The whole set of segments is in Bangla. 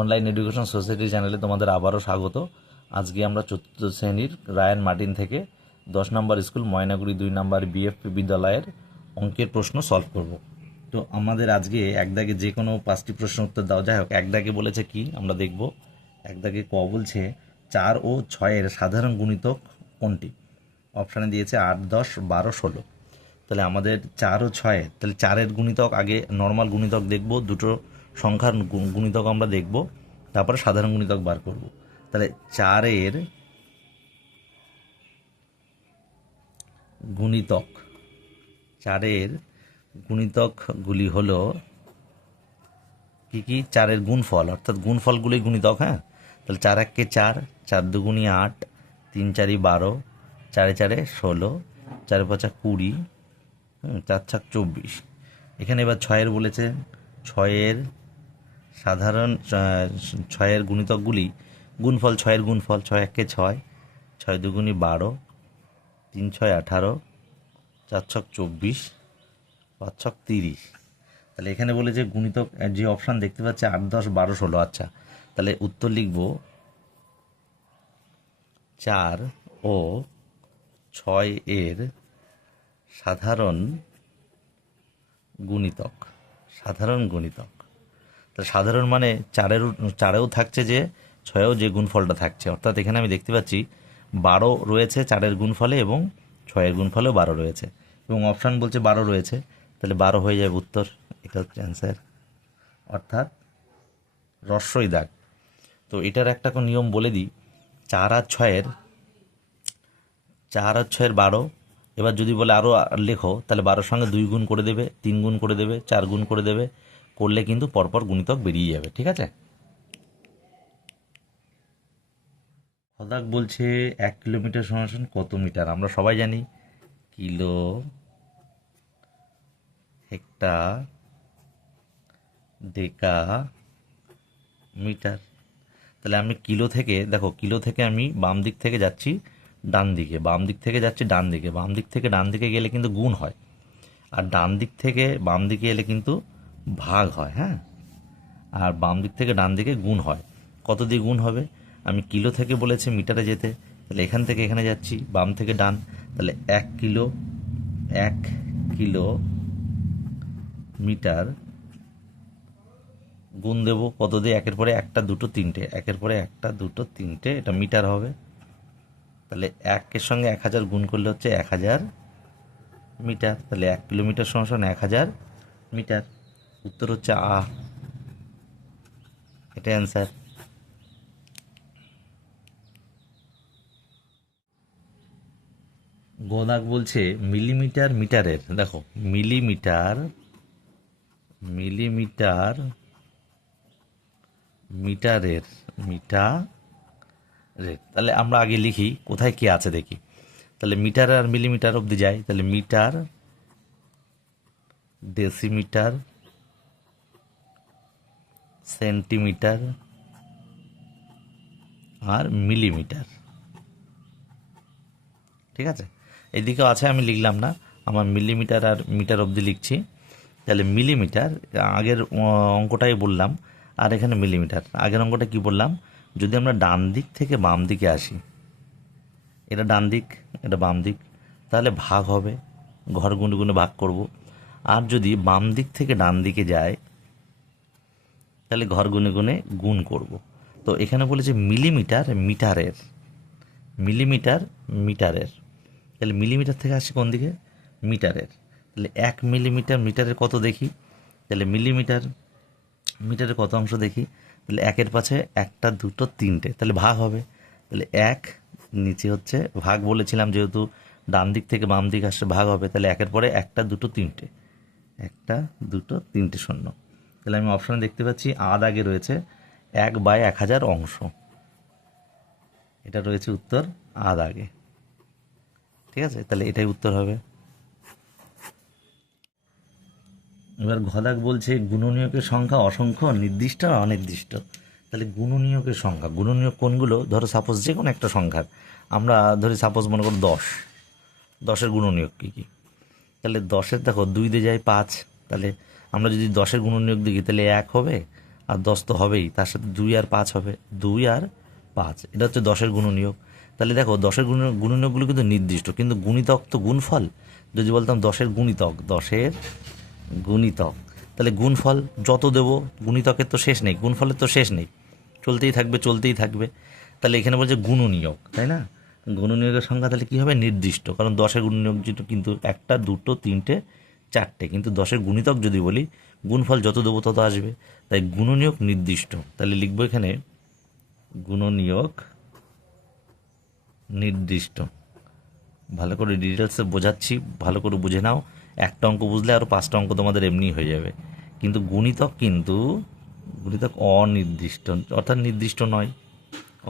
অনলাইন এডুকেশন সোসাইটি চ্যানেলে তোমাদের আবারও স্বাগত। আজকে আমরা চতুর্থ শ্রেণীর রায়ান মার্টিন থেকে 10 নম্বর স্কুল ময়নাগুড়ি 2 নম্বর বিএফপি বিদ্যালয়ের অঙ্কের প্রশ্ন সলভ করব। তো আমাদের আজকে এক দাগে যে কোনো 5টি প্রশ্ন উত্তর দাও। যাই হোক, এক দাগে বলেছে কি আমরা দেখব। এক দাগে ক বলছে 4 ও 6-এর সাধারণ গুণিতক কোনটি? অপশানে দিয়েছে 8, 10, 12, 16। তাহলে আমাদের 4 ও 6, তাহলে 4-এর গুণিতক আগে নর্মাল গুণিতক দেখব, দুটো সংখ্যার গুণিতক আমরা দেখব, তারপরে সাধারণ গুণিতক বার করব। তাহলে 4-এর গুণিতক, 4-এর গুণিতকগুলি হলো কি কি? 4-এর গুণফল, অর্থাৎ গুণফলগুলি গুণিতক। হ্যাঁ, তাহলে 4 1 4, 4 2 8, 3 4 12, 4 4 16, 4 5 20, 4 6 24। এখানে এবার 6-এর বলেছে, 6-এর সাধারণ 6-এর গুণিতকগুলি গুণফল, 6-এর গুণফল 6 1 6, 6 2 12, 3 6 18, 4 6 24, 5 6 30। তাহলে এখানে বলেছে গুণিতক যে অপশান দেখতে পাচ্ছে 8 10 12 16। আচ্ছা, তাহলে উত্তর লিখব 4 ও 6-এর সাধারণ গুণিতক, সাধারণ গুণিতক। তাহলে সাধারণ মানে 4-এও থাকছে, যে 6-এও যে গুণফলটা থাকছে, অর্থাৎ এখানে আমি দেখতে পাচ্ছি 12 রয়েছে 4-এর গুণফলে এবং 6-এর গুণফলেও 12 রয়েছে, এবং অপশান বলছে 12 রয়েছে। তাহলে 12 হয়ে যাবে উত্তর। এটা হচ্ছে অ্যান্সার, অর্থাৎ রস্বই দাগ। তো এটার একটা নিয়ম বলে দিই। 4 আর 6-এর 12। এবার যদি বলে আরও লেখো, তাহলে 12-র সঙ্গে 2 গুণ করে দেবে, 3 গুণ করে দেবে, 4 গুণ করে দেবে, করলে কিন্তু পরপর গুণিতক বেরিয়ে যাবে। ঠিক আছে। খদাক বলছে 1 কিলোমিটার সমান কত মিটার? আমরা সবাই জানি কিলো, হেক্টা, ডেকা, মিটার। তাহলে আমি কিলো থেকে, দেখো, কিলো থেকে আমি বাম দিক থেকে যাচ্ছি ডান দিকে, বাম দিক থেকে যাচ্ছি ডান দিকে, বাম দিক থেকে ডান দিকে গেলে কিন্তু গুণ হয়, আর ডান দিক থেকে বাম দিকে এলে কিন্তু ভাগ হয়। হ্যাঁ, আর বাম দিক থেকে ডান দিকে গুণ হয়। কত দিয়ে গুণ হবে? আমি কিলো থেকে বলেছি মিটারে যেতে, তাহলে এখান থেকে এখানে যাচ্ছি বাম থেকে ডান, তাহলে 1 কিলো মিটার গুণ দেবো কত দিয়ে? 1-এর পরে 1টা 2টো 3টে, 1-এর পরে 1টা 2টো 3টে, এটা মিটার হবে। তাহলে 1-এর সঙ্গে 1000 গুণ করলে হচ্ছে 1000 মিটার। তাহলে 1 কিলোমিটার সমান 1000 মিটার। উত্তর হচ্ছে এটা অ্যান্সার। গোদাক বলছে মিলিমিটার মিটারের, দেখো, মিলিমিটার মিলিমিটার মিটারের মিটারের, তাহলে আমরা আগে লিখি কোথায় কি আছে দেখি। তাহলে মিটার আর মিলিমিটার অবধি যাই। তাহলে মিটার, ডেসিমিটার, সেন্টিমিটার আর মিলিমিটার। ঠিক আছে, এদিকেও আছে, আমি লিখলাম না, আমার মিলিমিটার আর মিটার অবধি লিখছি। তাহলে মিলিমিটার আগের অঙ্কটাই বললাম, আর এখানে মিলিমিটার আগের অঙ্কটা কি বললাম? যদি আমরা ডান দিক থেকে বাম দিকে আসি, এটা ডান দিক, এটা বাম দিক, তাহলে ভাগ হবে, ঘর গুনে গুনে ভাগ করব। আর যদি বাম দিক থেকে ডান দিকে যায়, তাহলে ঘর গুনে গুনে গুণ করব। তো এখানে বলেছে মিলিমিটার মিটারের, মিলিমিটার মিটারের, তাহলে মিলিমিটার থেকে আসছে কোন দিকে? মিটারের। তাহলে 1 মিলিমিটার মিটারের কত দেখি? তাহলে মিলিমিটার মিটারের কত অংশ দেখি? তাহলে 1-এর পাশে 1টা 2টো 3টে, তাহলে ভাগ হবে। তাহলে 1 নিচে হচ্ছে ভাগ বলেছিলাম, যেহেতু ডান দিক থেকে বাম দিক আসছে ভাগ হবে। তাহলে 1-এর পরে 1টা 2টো 3টে, 1টা 2টো 3টে শূন্য। তাহলে আমি অপশানে দেখতে পাচ্ছি আগে রয়েছে 1/1000 অংশ, এটা রয়েছে উত্তর আগে। ঠিক আছে, তাহলে এটাই উত্তর হবে। এবার ঘদাক বলছে গুণনীয়কের সংখ্যা অসংখ্য, নির্দিষ্ট আর অনির্দিষ্ট। তাহলে গুণনীয়কের সংখ্যা, গুণনীয়ক কোনগুলো? ধরো সাপোজ যে কোনো একটা সংখ্যার, আমরা ধরি সাপোজ মনে করো 10, 10-এর গুণনীয়ক কী কী? তাহলে 10-এর দেখো 2 দিয়ে যায় 5, তাহলে আমরা যদি 10-এর গুণনীয়ক দেখি তাহলে 1 হবে, আর 10 তো হবেই, তার সাথে 2 আর 5 হবে, 2 আর 5, এটা হচ্ছে 10-এর গুণনীয়ক। তাহলে দেখো 10-এর গুণনীয়কগুলো কিন্তু নির্দিষ্ট, কিন্তু গুণিতক তো গুণফল। যদি বলতাম 10-এর গুণিতক, 10-এর গুণিতক, তাহলে গুণফল যত দেবো, গুণিতকের তো শেষ নেই, গুণফলের তো শেষ নেই, চলতেই থাকবে চলতেই থাকবে। তাহলে এখানে বলছে গুণনীয়ক, তাই না? গুণনীয়কের সংখ্যা তাহলে কী হবে? নির্দিষ্ট, কারণ 10-এর গুণনীয়ক যেটা কিন্তু 1টা 2টো 3টে 4টে, কিন্তু 10-এর গুণিতক যদি বলি গুণফল যত দেবো তত আসবে, তাই গুণনীয়ক নির্দিষ্ট। তাহলে লিখবো এখানে গুণনীয়ক নির্দিষ্ট। ভালো করে ডিটেলসে বোঝাচ্ছি, ভালো করে বুঝে নাও। একটা অঙ্ক বুঝলে আরও 5টা অঙ্ক তোমাদের এমনি হয়ে যাবে। কিন্তু গুণিতক অনির্দিষ্ট, অর্থাৎ নির্দিষ্ট নয়,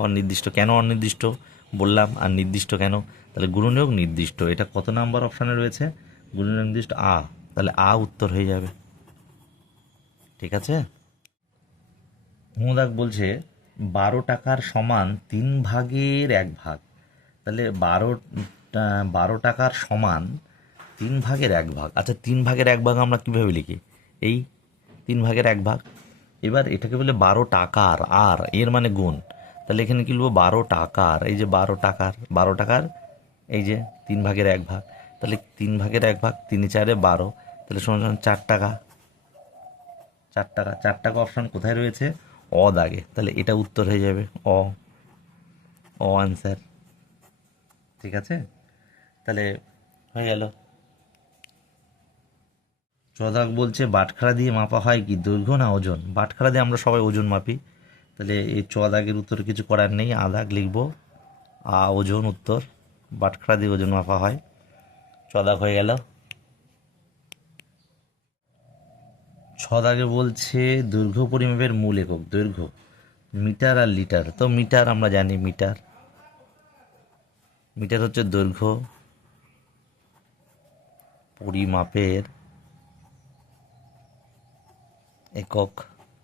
অনির্দিষ্ট। কেন অনির্দিষ্ট বললাম, আর নির্দিষ্ট কেন? তাহলে গুণনীয়ক নির্দিষ্ট, এটা কত নাম্বার অপশানে রয়েছে? গুণনীয়ক নির্দিষ্ট আ, তাহলে আ উত্তর হয়ে যাবে। ঠিক আছে। হুমদাক বলছে 12 টাকার সমান 3 ভাগের 1 ভাগ। তাহলে 12 টাকার সমান 3 ভাগের 1 ভাগ। আচ্ছা, 3 ভাগের 1 ভাগ আমরা কীভাবে লিখি? এই 3 ভাগের 1 ভাগ। এবার এটাকে বলে 12 টাকার, আর এর মানে গুণ। তাহলে এখানে কি লিখবো? 12 টাকার, এই যে 12 টাকার এই যে 3 ভাগের 1 ভাগ। তাহলে 3 ভাগের 1 ভাগ, 3 4 12, তাহলে সমান সমান 4 টাকা। 4 টাকা অপশান কোথায় রয়েছে? অ দাগে, তাহলে এটা উত্তর হয়ে যাবে অ, আনসার। ঠিক আছে, তাহলে হয়ে গেল। চদাক বলছে বাটখারা দিয়ে মাপা হয় কি, দৈর্ঘ্য না ওজন? বাটখারা দিয়ে আমরা সবাই ওজন মাপি, তাহলে এই চদাগের উত্তর কিছু করার নেই, আদাগ লিখবো, ওজন উত্তর। বাটখারা দিয়ে ওজন মাপা হয়, চদাক হয়ে গেল। ছদাগে বলছে দৈর্ঘ্য পরিমাপের মূল একক, দৈর্ঘ্য মিটার আর লিটার। তো মিটার আমরা জানি, মিটার হচ্ছে দৈর্ঘ্য পরিমাপের একক,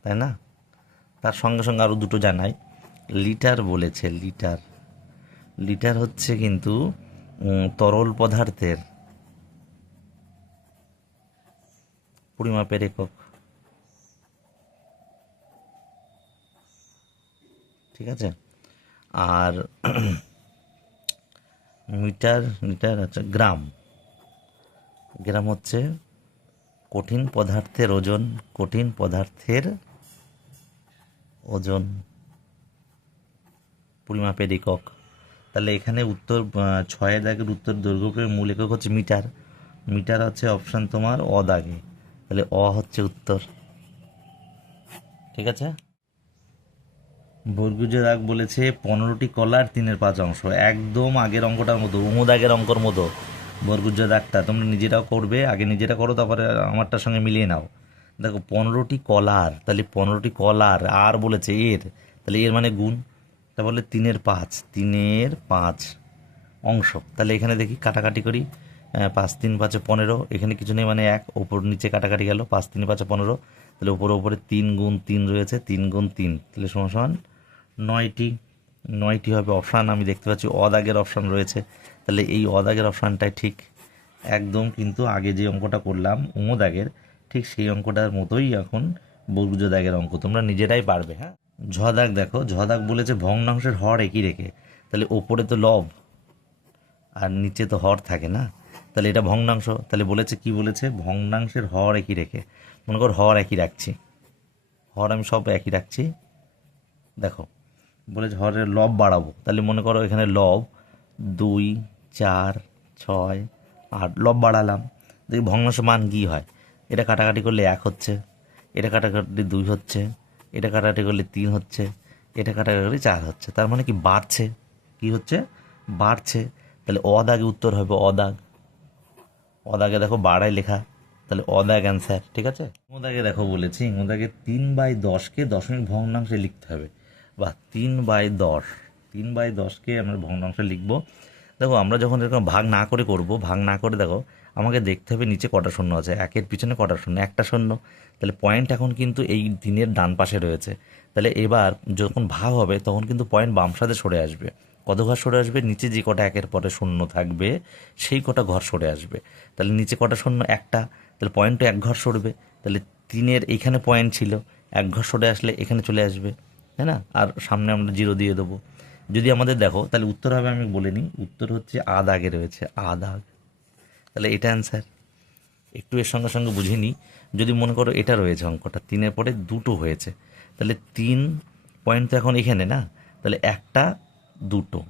তাই না? তার সঙ্গে সঙ্গে আরও দুটো জানাই, লিটার বলেছে, লিটার হচ্ছে কিন্তু তরল পদার্থের পরিমাপের একক। ঠিক আছে। আর লিটার আচ্ছা, গ্রাম হচ্ছে কঠিন পদার্থের ওজন পরিমাপের একক। তাহলে এখানে উত্তর 6 দাগের উত্তর, দৈর্ঘ্যের মূল একক হচ্ছে মিটার হচ্ছে অপশান তোমার অ দাগে, তাহলে অ হচ্ছে উত্তর। ঠিক আছে। বর্গুজ দাগ বলেছে 15টি কলার 3/5 অংশ, একদম আগের অঙ্কটার মতো, দাগের অঙ্কর মতো। বর্গুজ দাগটা তোমরা নিজেরাও করবে, আগে নিজেরা করো, তারপরে আমারটার সঙ্গে মিলিয়ে নাও। দেখো 15টি কলার, তাহলে 15টি কলার, আর বলেছে এর, তাহলে এর মানে গুণ, তাহলে 3/5 অংশ। তাহলে এখানে দেখি কাটাকাটি করি, 5 3 5 15, এখানে কিছু নেই মানে 1, ওপর নিচে কাটাকাটি গেল, 5 3 5 15, তাহলে উপরে 3 গুণ 3 রয়েছে, 3 গুণ 3, তাহলে সমান সমান 9টি হবে অপশান। আমি দেখতে পাচ্ছি অদাগের অপশান রয়েছে, তাহলে এই অদাগের অপশানটাই ঠিক, একদম কিন্তু আগে যে অঙ্কটা করলাম দাগের, ঠিক সেই অঙ্কটার মতোই এখন বর্গুজ দাগের অঙ্ক, তোমরা নিজেরাই পারবে। হ্যাঁ, ঝদাগ দেখো, ঝদাগ বলেছে ভগ্নাংশের হর একই রেখে, তাহলে ওপরে তো লব আর নিচে তো হর থাকে না, তাহলে এটা ভগ্নাংশ। তাহলে বলেছে কি বলেছে, ভগ্নাংশের হর একই রেখে, মনে কর হর একই রাখছি, হর আমি সব একই রাখছি। দেখো বলেছে হরের লব বাড়াবো, তাহলে মনে করো এখানে লব 2 4 6 8, লব বাড়ালাম, দেখি ভগ্নাংশ মান কী হয়। এটা কাটাকাটি করলে 1 হচ্ছে, এটা কাটাকাটি 2 হচ্ছে, এটা কাটাকাটি করলে 3 হচ্ছে, এটা কাটাকাটি 4 হচ্ছে, তার মানে কি বাড়ছে, কি হচ্ছে, বাড়ছে। তাহলে অদাগে উত্তর হবে অদাগে দেখো বাড়ায় লেখা, তাহলে অদাগ অ্যান্সার। ঠিক আছে। ইংদাগে দেখো বলেছি, ইংদাগে 3/10কে দশমিক ভগ্নাংশে লিখতে হবে, বা 3/10কে আমরা ভগ্নাংশে লিখবো। দেখো আমরা যখন এরকম ভাগ না করে করব, ভাগ না করে দেখো আমাকে দেখতে হবে নিচে কটা শূন্য আছে, একের পিছনে কটা শূন্য, একটা শূন্য। তাহলে পয়েন্ট এখন কিন্তু এই দিনের ডান পাশে রয়েছে, তাহলে এবার যখন ভাগ হবে তখন কিন্তু পয়েন্ট বাম সাথে সরে আসবে। কত ঘর সরে আসবে? নিচে যে কটা একের পরে শূন্য থাকবে সেই কটা ঘর সরে আসবে। তাহলে নিচে কটা শূন্য? একটা, তাহলে পয়েন্টও 1 ঘর সরবে। তাহলে 3-এর এইখানে পয়েন্ট ছিল, এক ঘর সরে আসলে এখানে চলে আসবে, তাই না? আর সামনে আমরা 0 দিয়ে দেবো। যদি আমাদের দেখো তাহলে উত্তর হবে, আমি বলে নিই, উত্তর হচ্ছে আ দাগে রয়েছে, আ দাগ। তাহলে এটা অ্যান্সার। একটু এর সঙ্গে সঙ্গে বুঝে নিই, যদি মনে করো এটা রয়েছে অঙ্কটা 3-এর পরে 2টো হয়েছে, তাহলে 3 পয়েন্ট তো এখন এখানে না, তাহলে 1টা 2টো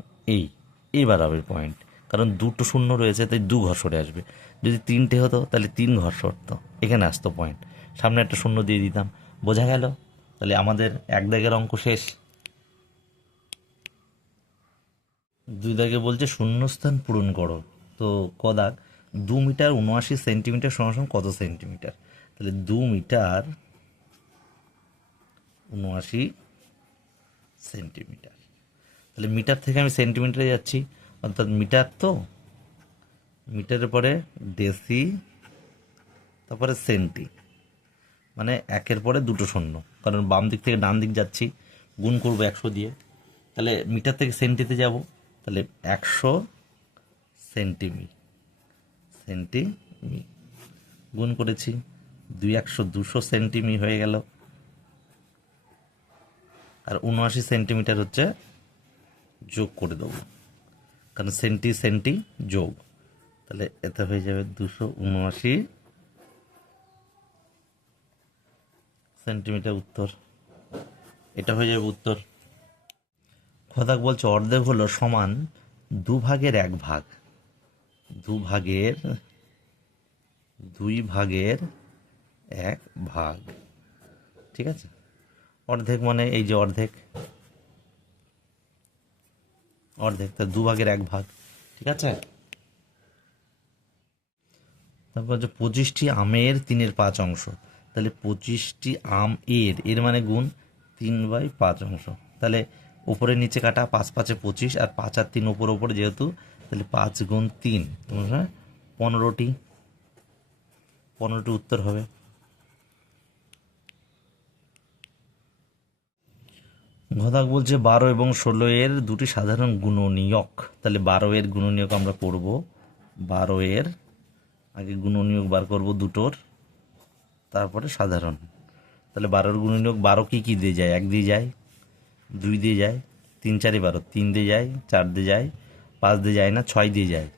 এইবার হবে পয়েন্ট, কারণ 2টো শূন্য রয়েছে তাই 2 ঘর সরে আসবে। যদি 3টে হতো তাহলে 3 ঘর সরতো, এখানে আসতো পয়েন্ট, সামনে একটা শূন্য দিয়ে দিতাম। বোঝা গেল? তাহলে আমাদের 1 দাগের অঙ্ক শেষ। 2 দাগে বলছে শূন্যস্থান পূরণ করো। তো ক দাগ, 2 মিটার 79 সেন্টিমিটার সমান কত সেন্টিমিটার? তাহলে 2 মিটার 79 সেন্টিমিটার। তাহলে মিটার থেকে আমি সেন্টিমিটারে যাচ্ছি, অর্থাৎ মিটার, তো মিটারের পরে ডেসি, তারপরে সেন্টি, মানে 1-এর পরে 2টো শূন্য, কারণ বাম দিক থেকে ডান দিক যাচ্ছি, গুণ করবো 100 দিয়ে। তাহলে মিটার থেকে সেন্টিতে যাব, তাহলে 100 সেন্টিমি, সেন্টিমি গুণ করেছি 2 100 200 সেন্টিমি হয়ে গেল। আর 79 সেন্টিমিটার হচ্ছে যোগ করে দেবো, কারণ সেন্টি সেন্টি যোগ, তাহলে এতে হয়ে যাবে 279 সেন্টিমিটার উত্তর। এটা হয়ে যাবে উত্তর। খোদাক বলছে অর্ধেক হলো সমান 2 ভাগের 1 ভাগ, 2 ভাগের 1 ভাগ। ঠিক আছে, অর্ধেক মানে এই যে অর্ধেক, অর্ধেক, তা 2 ভাগের 1 ভাগ। ঠিক আছে, তারপর হচ্ছে 25টি আমের 3-এর 5 অংশ। তাহলে 25টি আম এর মানে গুণ 3/5 অংশ। তাহলে উপরে নিচে কাটা, 5 5 25, আর 5 আর 3 ওপরে যেহেতু, তাহলে 5 গুণ 3, 15টি, 15টি উত্তর হবে। ঘদাক বলছে 12 এবং 16 এর দুটি সাধারণ গুণনীয়ক। তাহলে 12 এর গুণনীয়ক আমরা করব, 12 এর আগে গুণনীয়ক বার করব দুটোর, তারপরে সাধারণ। তাহলে 12-এর গুণনীয়ক, 12 কি দিয়ে যায়? 1 দিয়ে যায়, 2 দিয়ে যায়, 3 4 12, 3 দিয়ে যায়, 4 দিয়ে যায়, 5 দিয়ে যায় না, 6 দিয়ে যায়,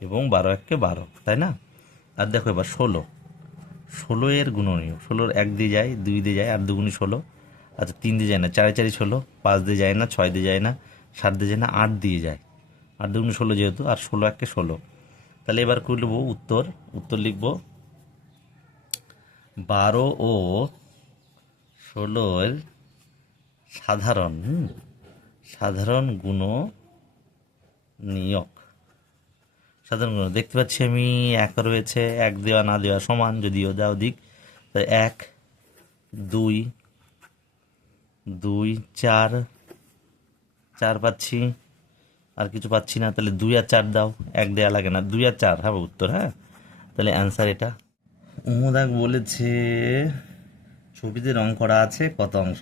এবং 12 1 কে 12, তাই না? আর দেখো এবার 16 এর গুণনীয়ক, 16 1 দিয়ে যায়, 2 দিয়ে যায়, আর 2 গুণি 16, আচ্ছা 3 দিয়ে যায় না, 4 4 16, 5 দিয়ে যায় না, 6 দিয়ে যায় না, 7 দিয়ে যায় না, 8 দিয়ে যায়, 8 2 গুণি 16 যেহেতু, আর 16 1 কে 16। তাহলে এবার করব উত্তর, উত্তর লিখব 12 ও 16 সাধারণ সাধারণ গুণনীয়ক। সাধারণ গুণ দেখতে পাচ্ছি আমি 1 রয়েছে, 1 দেওয়া না দেওয়া সমান, যদিও দাও দিক। তাই 1 2 2 4 4 পাচ্ছি, আর কিছু পাচ্ছি না, তাহলে 2 আর 4 দাও, 1 দেওয়া লাগে না, 2 আর 4 হবে উত্তর। হ্যাঁ, তাহলে অ্যান্সার এটা। উমদাক বলেছে ছবিতে রং করা আছে কত অংশ?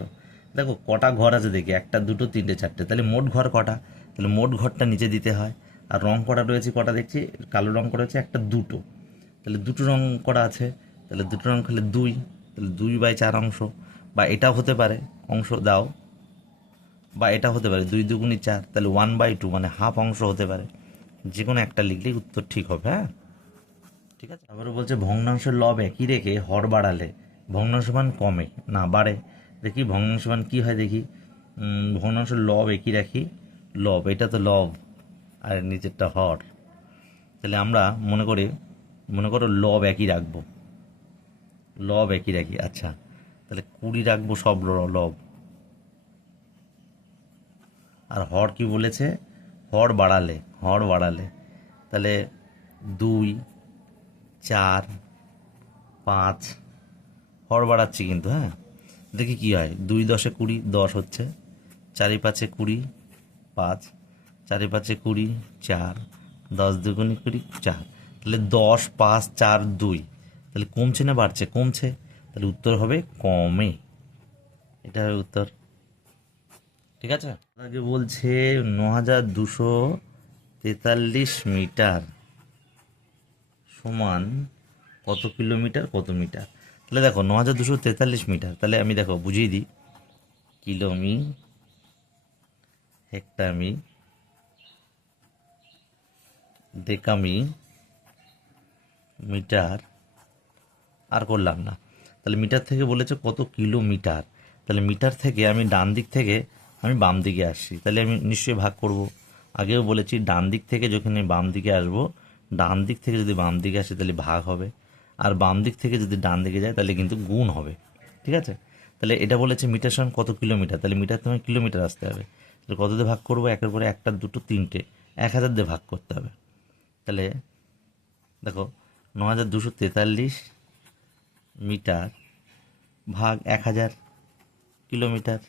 দেখো কটা ঘর আছে দেখি, 1 2 3 4, তাহলে মোট ঘর কটা? তাহলে মোট ঘরটা নিচে দিতে হয়। আর রং করা রয়েছে কটা দেখছি, কালো রং করা হচ্ছে 1 2, তাহলে 2টো রং করা আছে, তাহলে 2টো রং খেলে 2, তাহলে 2/4 অংশ, বা এটাও হতে পারে, অংশ দাও, বা এটা হতে পারে 2 2 গুণি 4, তাহলে 1/2 মানে হাফ অংশ হতে পারে। যে কোনো একটা লিখলেই উত্তর ঠিক হবে। হ্যাঁ, ঠিক আছে। আবারও বলছে ভগ্নাংশের লব একই রেখে হর বাড়ালে ভগ্নাংশ মান কমে না বাড়ে? দেখি ভগ্নাংশ মান কী হয় দেখি। ভগ্নাংশের লব একই রাখি, লব, এটা তো লব, আর নিচেরটা হর। তাহলে আমরা মনে করো লব একই রাখবো, লব একই রাখি। আচ্ছা, তাহলে 20 রাখবো সব লব। আর হর কি বলেছে? হর বাড়ালে তাহলে 2 4 5, হর বাড়াচ্ছি কিন্তু। হ্যাঁ, দেখি কি হয়। 2 10 20, 10 হচ্ছে, 4 5 20, 5, 4 5 20, 4, 10 2 20, 4, তাহলে 10 5 4 2, তাহলে কমছে না বাড়ছে? কমছে, তাহলে উত্তর হবে কমে, এটা হবে উত্তর। ঠিক আছে, আগে বলছে 9243 মিটার সমান কত কিলোমিটার কত মিটার? তাহলে দেখো 9243 মিটার, তাহলে আমি দেখো বুঝিয়ে দিই, কিলোমি, হেক্টামি, ডেকামি, মিটার, আর করলাম না। তাহলে মিটার থেকে বলেছে কত কিলোমিটার, তাহলে মিটার থেকে আমি ডান দিক থেকে আমি বাম দিকে আসছি, তাহলে আমি নিশ্চয়ই ভাগ করব। আগেও বলেছি ডান দিক থেকে যখন আমি বাম দিকে আসবো, ডান দিক থেকে যদি বাম দিকে আসে তাহলে ভাগ হবে, আর বাম দিক থেকে যদি ডান দিকে যায় তাহলে কিন্তু গুণ হবে। ঠিক আছে, তাহলে এটা বলেছে মিটার সমান কত কিলোমিটার, তাহলে মিটার তোমায় কিলোমিটার আসতে হবে। তাহলে কত দিয়ে ভাগ করবো, একের পরে একটা, দুটো, তিনটে, 1000 দিয়ে ভাগ করতে হবে। তাহলে দেখো 9243 মিটার ভাগ 1000 কিলোমিটার,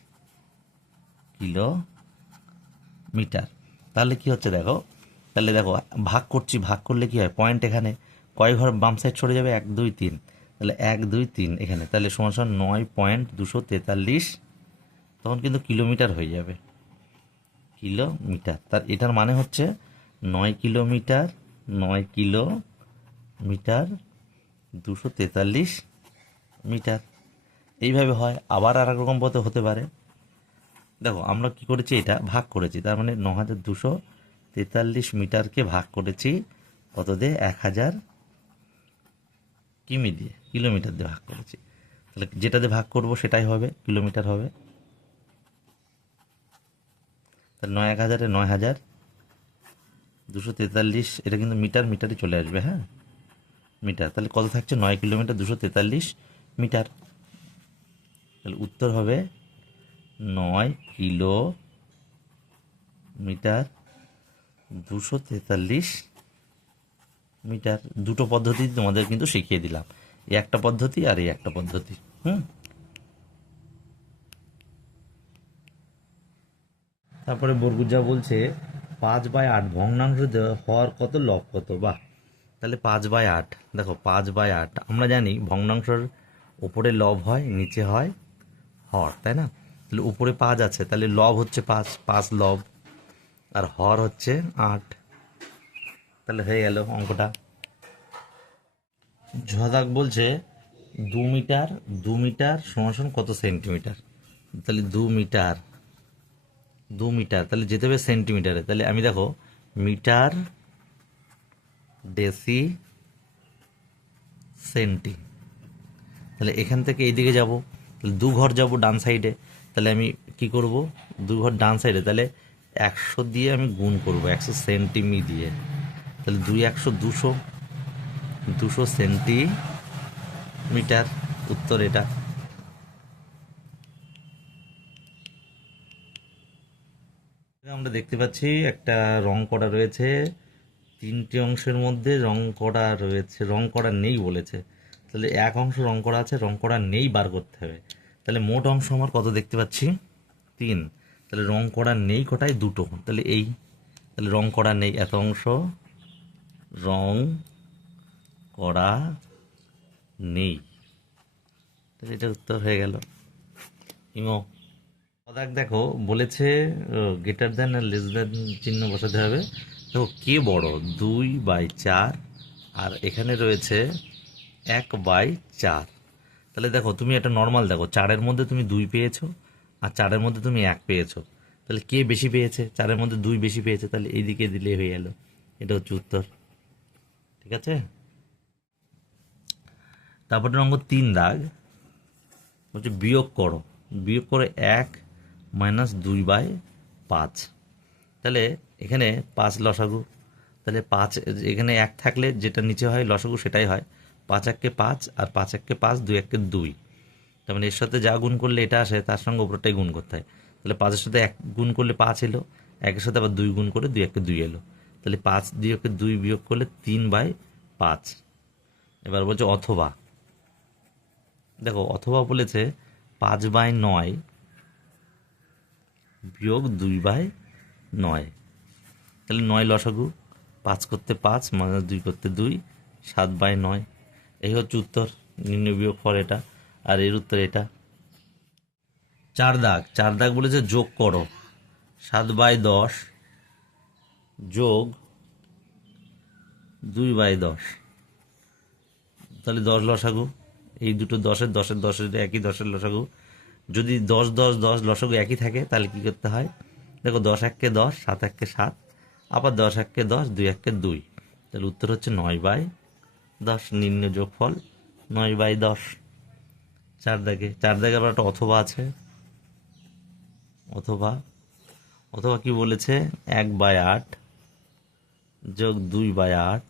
কিলোমিটার। তাহলে কি হচ্ছে দেখো, তাহলে দেখো ভাগ করছি, ভাগ করলে কি হয়, পয়েন্ট এখানে কয় ঘর বাম সাইড সরে যাবে, 1 2 3, তাহলে 1 2 3 এখানে, তাহলে সমান সমান 9.243, তখন কিন্তু কিলোমিটার হয়ে যাবে, কিলোমিটার। তার এটার মানে হচ্ছে 9 কিলোমিটার, 9 কিলোমিটার 243 মিটার। এইভাবে হয়। আবার আর এক রকম পথে হতে পারে। দেখো আমরা কি করেছি, এটা ভাগ করেছি, তার মানে 9243 মিটারকে ভাগ করেছি কত দিয়ে, 1000 কিমি দিয়ে, কিলোমিটার দিয়ে ভাগ করেছি। তাহলে যেটা দিয়ে ভাগ করবো সেটাই হবে, কিলোমিটার হবে। তাহলে 9 1000-এ 9243, এটা কিন্তু মিটার, মিটারই চলে আসবে, হ্যাঁ মিটার। তাহলে কত থাকছে, 9 কিলোমিটার 243 মিটার। তাহলে উত্তর হবে 9 কিলোমিটার 243 মিটার। দুটো পদ্ধতি তোমাদের কিন্তু শিখিয়ে দিলাম, এই একটা পদ্ধতি আর এই একটা পদ্ধতি। তারপরে বরগুজা বলছে 5/8 ভগ্নাংশ হওয়ার কত, লব কত। বাহ, তাহলে 5/8, দেখো 5/8 আমরা জানি ভগ্নাংশের উপরে লব হয়, নিচে হয় হর, তাই না? তাহলে উপরে 5 আছে, তাহলে লব হচ্ছে 5, 5 লব, আর হর হচ্ছে 8। তাহলে হয়ে গেল অঙ্কটা। ঝদাক বলছে 2 মিটার, 2 মিটার সমান সমান কত সেন্টিমিটার। তাহলে 2 মিটার, 2 মিটার, তাহলে যেতে হবে সেন্টিমিটারে। তাহলে আমি দেখো মিটার, ডেসি, সেন্টি, তাহলে এখান থেকে এইদিকে যাব, তাহলে 2 ঘর যাব ডান সাইডে, তাহলে আমি কি করব, 2 ঘর ডান সাইডে, তাহলে 100 দিয়ে আমি গুণ করব, 100 সেন্টিমি দিয়ে, তাহলে 2 100 200, 200 সেন্টিমিটার, উত্তর এটা। আমরা দেখতে পাচ্ছি একটা রং করা রয়েছে, 3টে অংশের মধ্যে রং করা রয়েছে, রং করা নেই বলেছে। তাহলে এক অংশ রং করা আছে, রং করা নেই বার করতে হবে। তাহলে মোট অংশ আমার কত দেখতে পাচ্ছি, 3। তাহলে রং করা নেই কটায়, 2টো, তাহলে এই, তাহলে রং করা নেই এত অংশ, রং করা নেই, তাহলে এটা উত্তর হয়ে গেল। ইমো পদাক দেখো বলেছে গ্রেটার দেন আর লেস দেন চিহ্ন বসাতে হবে। দেখো কে বড়, 2/4, আর এখানে রয়েছে 1/4। তাহলে দেখো তুমি এটা নর্মাল দেখো, 4-এর মধ্যে তুমি 2 পেয়েছো, আর 4-এর মধ্যে তুমি 1 পেয়েছো, তাহলে কে বেশি পেয়েছে, 4-এর মধ্যে 2 বেশি পেয়েছে, তাহলে এইদিকে দিলে হয়ে গেল, এটা হচ্ছে উত্তর। ঠিক আছে, তারপরে অঙ্ক 3 দাগ বলছে বিয়োগ করো, বিয়োগ করে 1-2/5। তাহলে এখানে 5 লসাগু, তাহলে 5 এখানে 1 থাকলে যেটা নিচে হয় লসাগু সেটাই হয়, 5 1-কে 5, আর 5 1-কে 5, 2 1-কে 2, তার মানে এর সাথে যা গুণ করলে এটা আসে তার সঙ্গে উপরটাই গুণ করতে হয়। তাহলে 5-এর সাথে 1 গুণ করলে 5 এলো, 1-এর সাথে আবার 2 গুণ করে 2 1-কে 2 এলো, তাহলে 5 2 1-কে 2 বিয়োগ করলে 3/5। এবার বলছে অথবা, দেখো অথবা বলেছে 5/9 বিয়োগ 2/9, তাহলে 9 লসাগু, 5 করতে 5 মাইনাস 2 করতে 2, 7/9। এই হচ্ছে উত্তর, নির্ণয় বিয়োগ ফল এটা, আর এর উত্তর এটা। 4 দাগ, 4 দাগ বলেছে যোগ করো 7/10 যোগ 2/10, তাহলে 10 লসাগু, এই দুটো দশের একই, 10-এর লসাগু। যদি 10 লসাগু একই থাকে তাহলে কি করতে হয়? দেখো 10 × 1 = 10, 7 × 1 = 7, আবার 10 × 1 = 10, 2 × 1 = 2। তাহলে উত্তর হচ্ছে 9/10। নির্ণয় যোগফল 9/10। 4 দাগে আবার একটা অথবা আছে। অথবা কি বলেছে? 1/8 যোগ 2/8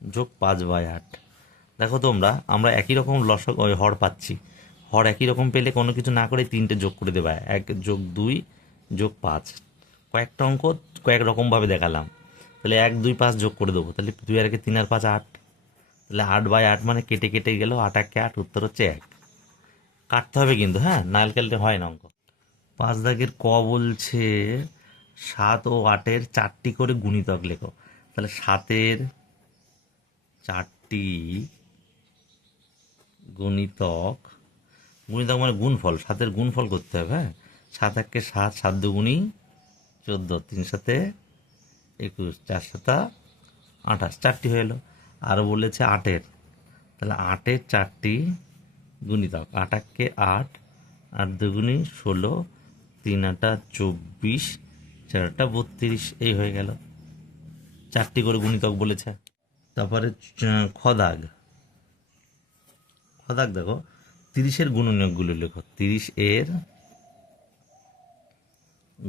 যোগ 5/8। দেখো তোমরা, আমরা একই রকম হর পাচ্ছি। হর একই রকম পেলে কোনো কিছু না করে 3টে যোগ করে দেবা, 1 যোগ 2 যোগ 5। কয়েকটা অঙ্ক কয়েক রকমভাবে দেখালাম। তাহলে 1, 2, 5 যোগ করে দেবো। তাহলে 2 আর 3 আর 5 8। তাহলে 8/8 মানে কেটে কেটে গেল, 8 × 1 = 8। উত্তর হচ্ছে 1। কাটতে হবে কিন্তু, হ্যাঁ, নাল কাটলে হয় না অঙ্ক। 5 দাগের ক বলছে 7 ও 8-এর 4টি করে গুণিতক লেখো। তাহলে 7-এর 4টি গুণিতক মানে গুণফল, 7-এর গুণফল করতে হবে। হ্যাঁ, 7 × 1 = 7, 7 × 2 = 14, 3 × 7 = 21, 4 × 7 = 28, 4টি হয়ে এলো। আর বলেছে 8-এর, তাহলে 8-এর 4টি গুণিতক, 8 × 1 = 8, 8 × 2 = 16, 3 × 8 = 24, 4 × 8 = 32। এই হয়ে গেল, 4টি করে গুণিতক বলেছে। তারপরে খ দাগ দেখো, 30-এর গুণনীয়কগুলো লেখো। 30-এর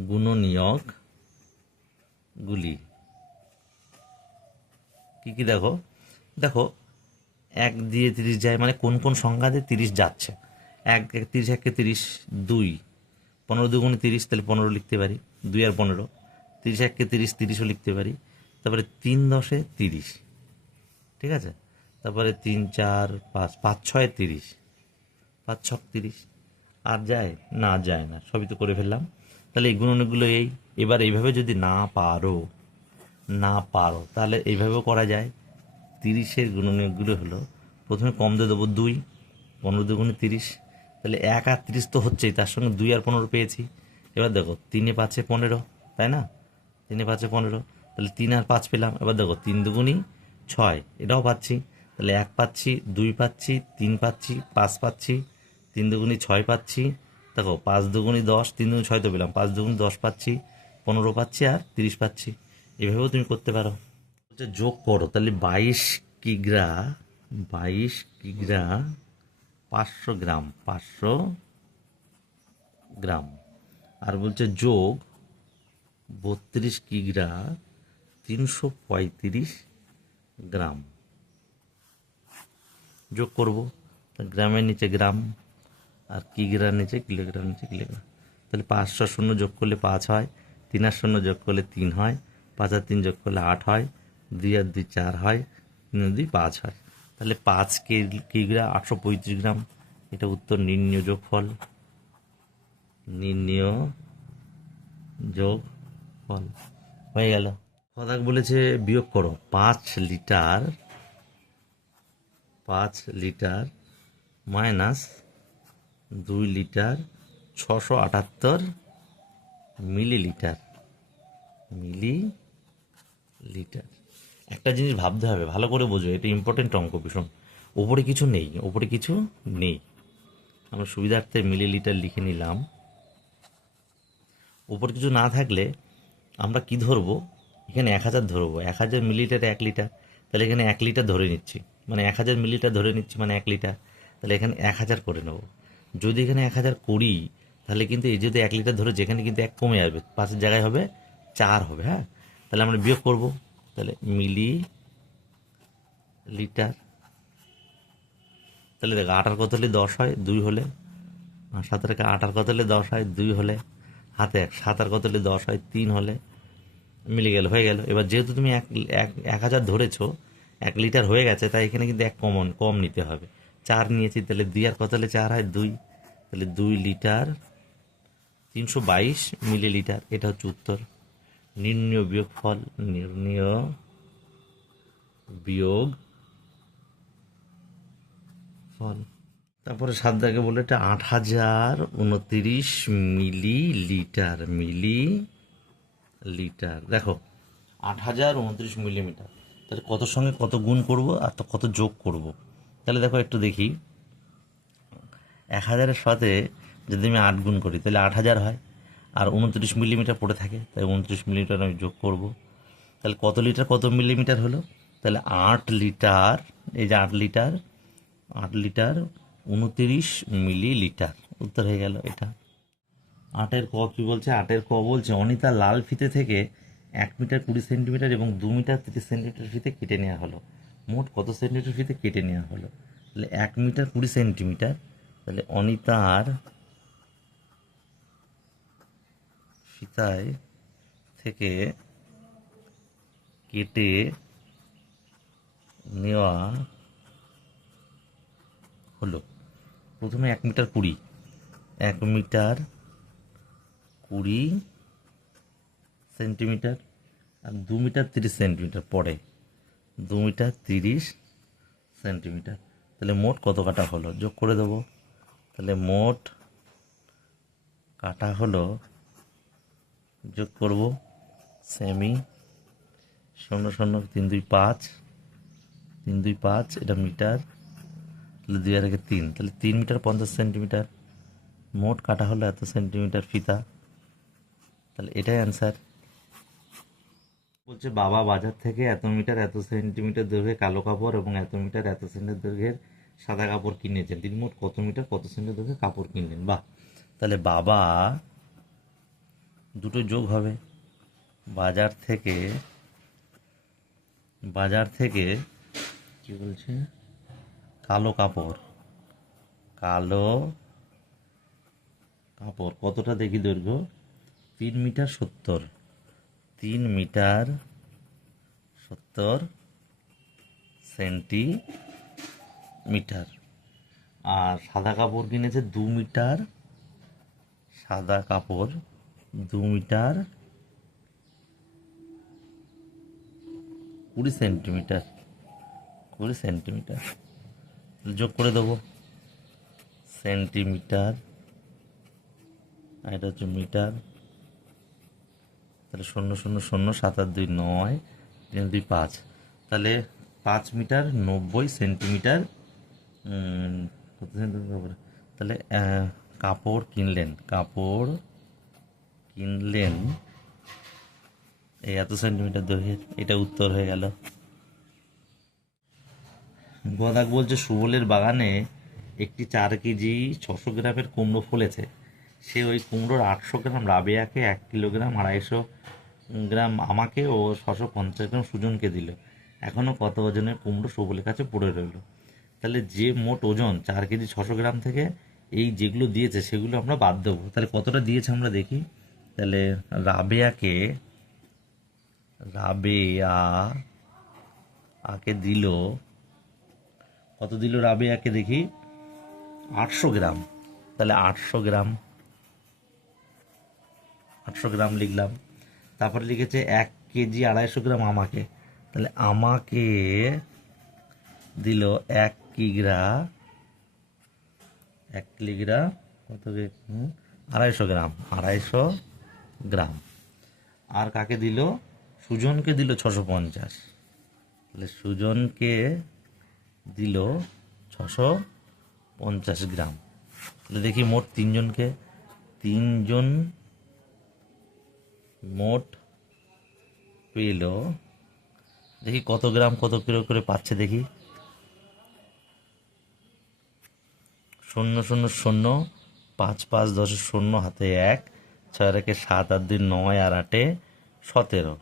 গুণনীয়কগুলি কি কি? দেখো 1 দিয়ে 30 যায়, মানে কোন কোন সংখ্যা দিয়ে 30 যাচ্ছে। 30 × 1 = 30, 2, 15 × 2 = 30, তাহলে 15 লিখতে পারি। 2 আর 15, 30 × 1 = 30, 30ও লিখতে পারি। তারপরে 3 × 10 = 30, ঠিক আছে। তারপরে 3, 4, 5, 5, 6 = 30, 5, 6 = 30। আর যায় না? যায় না, সবই তো করে ফেললাম। তাহলে এই গুণনগুলো এই। এবার এইভাবে যদি না পারো তাহলে এইভাবেও করা যায়। 30-এর গুণনীয়কগুলো হলো, প্রথমে কম দিয়ে দেবো 2, 15 × 2 = 30, তাহলে 1 আর 30 তো হচ্ছেই, তার সঙ্গে 2 আর 15 পেয়েছি। এবার দেখো 3 × 5 = 15, তাই না? 3 × 5 = 15, তাহলে 3 আর 5 পেলাম। এবার দেখো 3 × 2 = 6, এটাও পাচ্ছি। তাহলে 1 পাচ্ছি, 2 পাচ্ছি, 3 পাচ্ছি, 5 পাচ্ছি, 3 × 2 = 6 পাচ্ছি। দেখো 5 × 2 = 10, 3 × 2 = 6 তো পেলাম, 5 × 2 = 10 পাচ্ছি, 15 পাচ্ছি, আর 30 পাচ্ছি। এভাবেও তুমি করতে পারো। যোগ করো, তাহলে 22 কিগ্রা 500 গ্রাম, 500 গ্রাম। আর বলছে যোগ 32 কিগ্রা 335 গ্রাম। যোগ করব, গ্রামের নিচে গ্রাম, আর কিগ্রার নিচে কিলোগ্রাম, নিচে কিলোগ্রাম। তাহলে 500 শূন্য যোগ করলে 5 হয়, 3 আর 0 যোগ করলে 3 হয়, 5 আর 3 যোগ করলে 8 হয়, 2 আর 2 4 হয়, 3 আর 2 5 হয়। তাহলে 5 কিগ্রা 835 গ্রাম। এটা উত্তর। নির্ণয় যোগফল হয়ে গেল। কথা বলেছে বিয়োগ করো, 5 লিটার মাইনাস 2 লিটার 678 মিলিলিটার। একটা জিনিস ভাবতে হবে, ভালো করে বোঝো, এটা ইম্পর্টেন্ট অঙ্ক ভীষণ। ওপরে কিছু নেই, আমরা সুবিধার্থে মিলিলিটার লিখে নিলাম। ওপরে কিছু না থাকলে আমরা কি ধরবো? এখানে 1000 ধরবো। 1000 মিলিলিটার 1 লিটার, তাহলে এখানে 1 লিটার ধরে নিচ্ছি, মানে 1000 মিলিলিটার ধরে নিচ্ছি, মানে 1 লিটার। তাহলে এখানে 1000 করে নেব। যদি এখানে 1000 করি, তাহলে কিন্তু এই যদি 1 লিটার ধরে, যেখানে কিন্তু 1 কমে আসবে, 5-এর জায়গায় হবে 4 হবে। হ্যাঁ, তাহলে আমরা বিয়োগ করব। তাহলে মিলি লিটার, তাহলে দেখো 8 আর কত হলে 10 হয়? 2 হলে। 7 আর 8 আর কত হলে 10 হয়? 2 হলে। হাতে 7 আর কত হলে 10 হয়? 3 হলে। মিলে গেল, হয়ে গেল। এবার যেহেতু তুমি 1000 ধরেছো, 1 লিটার হয়ে গেছে, তাই এখানে কিন্তু 1 কম নিতে হবে। 4 নিয়েছি, তাহলে 2 আর কত হলে 4 হয়? 2। তাহলে 2 লিটার 322 মিলিলিটার। এটা হচ্ছে উত্তর। নির্ণয় বিয়োগফল, তারপরে 7 দাগে বলে এটা 8029 মিলিলিটার। দেখো 8029 মিলিমিটার, তাহলে কত সঙ্গে কত গুণ করব আর তো কত যোগ করব, তাহলে দেখো একটু দেখি, 1000-এর সাথে যদি আমি 8 গুণ করি তাহলে 8000 হয়, আর 29 মিলিমিটার পড়ে থাকে, তাই 29 মিলিমিটার আমি যোগ করব। তাহলে কত লিটার কত মিলিমিটার হলো, তাহলে 8 লিটার, এই যে 8 লিটার, 8 লিটার 29 মিলিলিটার, উত্তর হয়ে গেল এটা। 8-এর ক কী বলছে, 8-এর ক বলছে অনিতা লাল ফিতে থেকে 1 মিটার 20 সেন্টিমিটার এবং 2 মিটার 30 সেন্টিমিটার ফিতে কেটে নেওয়া হলো, মোট কত সেন্টিমিটার ফিতে কেটে নেওয়া হলো। তাহলে 1 মিটার 20 সেন্টিমিটার, তাহলে অনিতার ফিতায় থেকে কেটে নেওয়া হলো, প্রথমে 1 মিটার 20, 1 মিটার 20 সেন্টিমিটার, আর 2 মিটার 30 সেন্টিমিটার পরে, 2 মিটার 30 সেন্টিমিটার। তাহলে মোট কত কাটা হলো, যোগ করে দেবো। তাহলে মোট কাটা হলো, যোগ করব, সেমি 0 0 3 2 5, 3 2 5, এটা মিটার, তাহলে 2 আর 1 3, তাহলে 3 মিটার 50 সেন্টিমিটার, মোট কাটা হলো এত সেন্টিমিটার ফিতা। তাহলে এটাই অ্যান্সার। বলছে বাবা বাজার থেকে এত মিটার এত সেন্টিমিটার দৈর্ঘ্যের কালো কাপড় এবং এত মিটার এত সেন্টিমিটার দৈর্ঘ্যের সাদা কাপড় কিনেছেন, তিনি মোট কত মিটার কত সেন্টিমিটার দৈর্ঘ্যের কাপড় কিনলেন। বাহ, তাহলে বাবা দুটো যোগ হবে, বাজার থেকে, বাজার থেকে কি বলছে, কালো কাপড়, কালো কাপড় কতটা দেখি দৈর্ঘ্য, 3 মিটার 70, 3 মিটার 70 সেন্টিমিটার। আর সাদা কাপড় কিনেছে 2 মিটার, সাদা কাপড় 2 মিটার 20 সেন্টিমিটার, 20 সেন্টিমিটার, যোগ করে দেবো, সেন্টিমিটার আর এটা হচ্ছে মিটার, তাহলে 0 0 0 7 আর 2 9, 3 2 5, তাহলে 5 মিটার 90 সেন্টিমিটার, কত সেন্টিমিটার, তাহলে কাপড় কিনলেন, কাপড় কিনলেন এই এত সেন্টিমিটার দৈর্ঘ্যের, এটা উত্তর হয়ে গেল। গদাক বলছে সুবলের বাগানে একটি 4 কেজি 600 গ্রামের কুমড়ো ফলেছে, সে ওই কুমড়োর 800 গ্রাম রাবেয়াকে, 1 কিলোগ্রাম 250 গ্রাম আমাকে ও 650 গ্রাম সুজনকে দিল, এখনও কত ওজনের কুমড়ো সুবলের কাছে পড়ে রইল। তাহলে যে মোট ওজন 4 কেজি 600 গ্রাম থেকে এই যেগুলো দিয়েছে সেগুলো আমরা বাদ দেবো, তাহলে কতটা দিয়েছে আমরা দেখি। তাহলে রাবেয়াকে, রাবেয়া আকে দিল, কত দিল রাবেয়াকে দেখি, 800 গ্রাম, তাহলে 800 গ্রাম, 800 গ্রাম লিখলাম। তারপরে লিখেছে 1 কেজি 250 গ্রাম আমাকে, তাহলে আমাকে দিল 1 কিগ্রা, 1 কিগ্রা কত, 250 গ্রাম, 250 গ্রাম। আর কাকে দিল, সুজনকে দিল 650, তাহলে সুজনকে দিল 650 গ্রাম। তাহলে দেখি মোট তিনজনকে, তিনজন মোট পেল, দেখি কত গ্রাম কত কিলো করে পাচ্ছে দেখি, 0 0 0, 5 5 10 0 হাতে 1, 6 আর 1 7 আর 2 9 আর 8 17,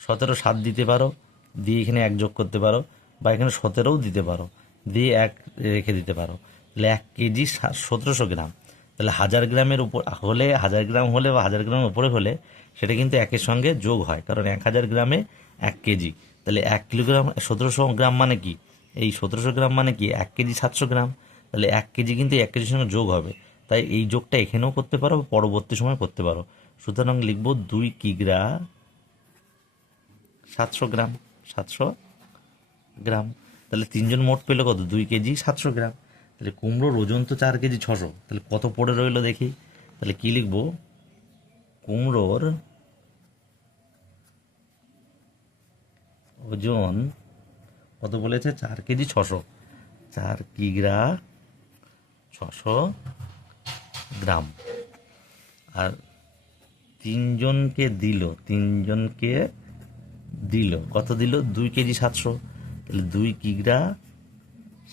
17 7 দিতে পারো, দিয়ে এখানে 1 যোগ করতে পারো, বা এখানে 17ও দিতে পারো, দিয়ে 1 রেখে দিতে পারো, তাহলে 1 কেজি 1700 গ্রাম। তাহলে 1000 গ্রামের উপর হলে, 1000 গ্রাম হলে বা 1000 গ্রামের উপরে হলে সেটা কিন্তু একের সঙ্গে যোগ হয়, কারণ 1000 গ্রামে 1 কেজি, তাহলে 1 কিলোগ্রাম 1700 গ্রাম মানে কি, এই 1700 গ্রাম মানে কি 1 কেজি 700 গ্রাম, তাহলে 1 কেজি কিন্তু 1 কেজির সঙ্গে যোগ হবে, তাই এই যোগটা এখানেও করতে পারো বা পরবর্তী সময় করতে পারো। সুতরাং লিখব 2 কিগ্রা 700 গ্রাম, 700 গ্রাম। তাহলে তিনজন মোট পেলো কত, 2 কেজি 700 গ্রাম। তাহলে কুমড়োর ওজন তো 4 কেজি 600, তাহলে কত পড়ে রইলো দেখি, তাহলে কি লিখব, কুমড়োর ওজন কত বলেছে, 4 কেজি 600, 4 কিগ্রা 600 গ্রাম। আর তিনজনকে দিল কত দিল? 2 কেজি 700। তাহলে 2 কিগ্রা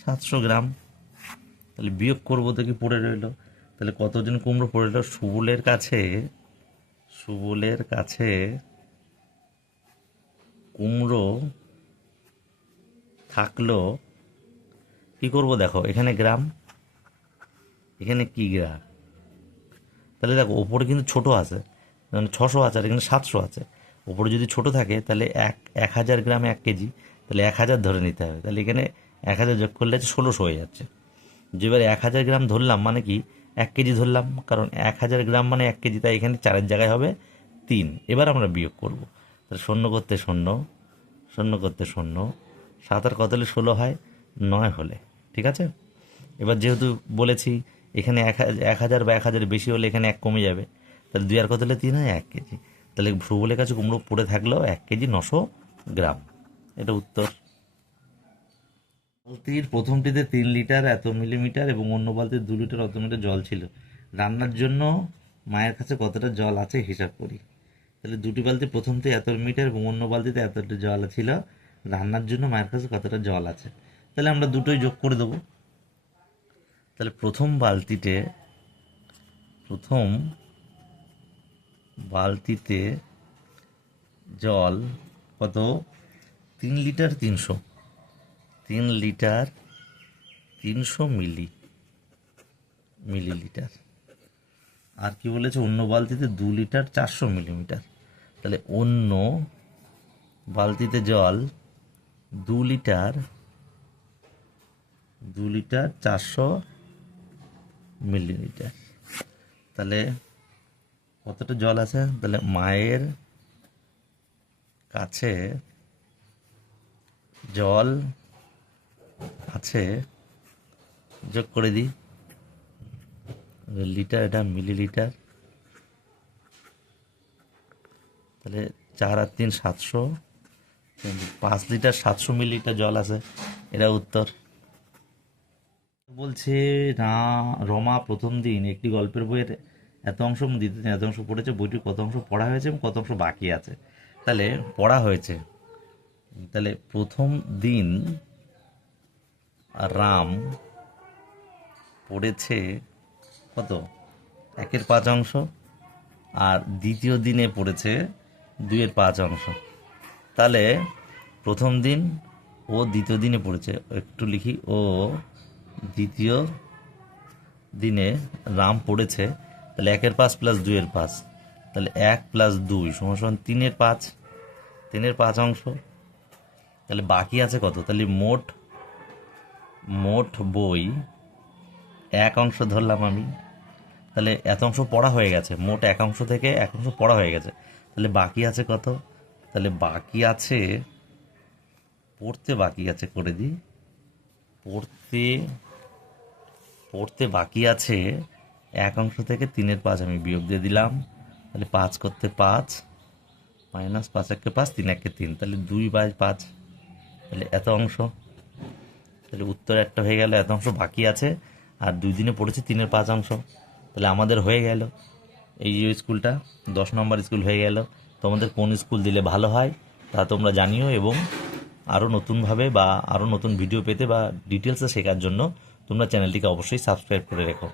700 গ্রাম। তাহলে বিয়োগ করবো তো কি পড়ে রইল? তাহলে কতজন কুমড়ো পড়ে রইল? সুবলের কাছে কুমড়ো থাকলো, কি করব দেখো, এখানে গ্রাম, এখানে কিগ্রা। তাহলে দেখো ওপরে কিন্তু ছোট আছে, মানে 600 আছে, আর এখানে 700 আছে। ওপরে যদি ছোট থাকে তাহলে 1000 গ্রাম 1 কেজি, তাহলে 1000 ধরে নিতে হবে। তাহলে এখানে 1000 যোগ করলে 1600 হয়ে যাচ্ছে। যেবার 1000 গ্রাম ধরলাম মানে কি 1 কেজি ধরলাম, কারণ 1000 গ্রাম মানে 1 কেজি, তাই এখানে 4-এর জায়গায় হবে 3। এবার আমরা বিয়োগ করব। তাহলে 0 করতে 0, 0 করতে 0, 7 আর কত হলে 16 হয়? 9 হলে। ঠিক আছে। এবার যেহেতু বলেছি এখানে 1000 বা 1000 বেশি হলে এখানে 1 কমে যাবে, তাহলে 2 আর কত হলে 3 হয়? 1 কেজি। তাহলে সুবলের কাছে কুমড়ো পড়ে থাকলো 1 কেজি 900 গ্রাম। এটা উত্তর। বালতির প্রথমটিতে 3 লিটার এত মিলিমিটার এবং অন্য বালতির 2 লিটার অত মিটার জল ছিল। রান্নার জন্য মায়ের কাছে কতটা জল আছে হিসাব করি। তাহলে দুটি বালতি, প্রথমতে এত মিটার এবং অন্য বালতিতে এতটা জল ছিল। রান্নার জন্য মায়ের কাছে কতটা জল আছে? তাহলে আমরা দুটোই যোগ করে দেবো। তাহলে প্রথম বালতিতে জল কত? 3 লিটার 300, 3 লিটার 300 মিলিলিটার। আর কি বলেছে? অন্য বালতিতে 2 লিটার 400 মিলিমিটার। তাহলে অন্য বালতিতে জল 2 লিটার 400 মিলিলিটার। তাহলে কতটা জল আছে? তাহলে মায়ের কাছে জল আছে, যোগ করে দিই, লিটার, এটা মিলিলিটার। তাহলে 4 আর 3 700, 5 লিটার 700 মিলিলিটার জল আছে। এটা উত্তর। বলছে রমা প্রথম দিন একটি গল্পের বইয়ের এত অংশ, দ্বিতীয় দিন এত অংশ পড়েছে, বইটির কত অংশ পড়া হয়েছে এবং কত অংশ বাকি আছে? তাহলে পড়া হয়েছে, তাহলে প্রথম দিন রাম পড়েছে কত? 1-এর 5 অংশ, আর দ্বিতীয় দিনে পড়েছে 2-এর 5 অংশ। তাহলে প্রথম দিন ও দ্বিতীয় দিনে পড়েছে, একটু লিখি, ও দ্বিতীয় দিনে রাম পড়েছে। তাহলে 1-এর 5 প্লাস 2-এর 5, তাহলে 1 প্লাস 2 সমান 3-এর 5, 3-এর 5 অংশ। তাহলে বাকি আছে কত? তাহলে মোট বই 1 অংশ ধরলাম আমি। তাহলে এত অংশ পড়া হয়ে গেছে, মোট 1 অংশ থেকে 1 অংশ পড়া হয়ে গেছে। তাহলে বাকি আছে কত? তাহলে বাকি আছে, পড়তে বাকি আছে, করে দিই, পড়তে বাকি আছে 1 অংশ থেকে 3-এর 5 আমি বিয়োগ দিয়ে দিলাম। তাহলে 5 করতে 5, মাইনাস 5 1-কে 5, 3 1-কে 3, তাহলে 2/5। তাহলে এত অংশ। তাহলে উত্তর একটা হয়ে গেল, এত অংশ বাকি আছে, আর 2 দিনে পড়েছে 3-এর 5 অংশ। তাহলে আমাদের হয়ে গেল এই যে স্কুলটা 10 নম্বর স্কুল হয়ে গেল। তোমাদের কোন স্কুল দিলে ভালো হয় তা তোমরা জানিও, এবং আরও নতুনভাবে বা আরও নতুন ভিডিও পেতে বা ডিটেলসে শেখার জন্য তোমরা চ্যানেলটিকে অবশ্যই সাবস্ক্রাইব করে রেখো।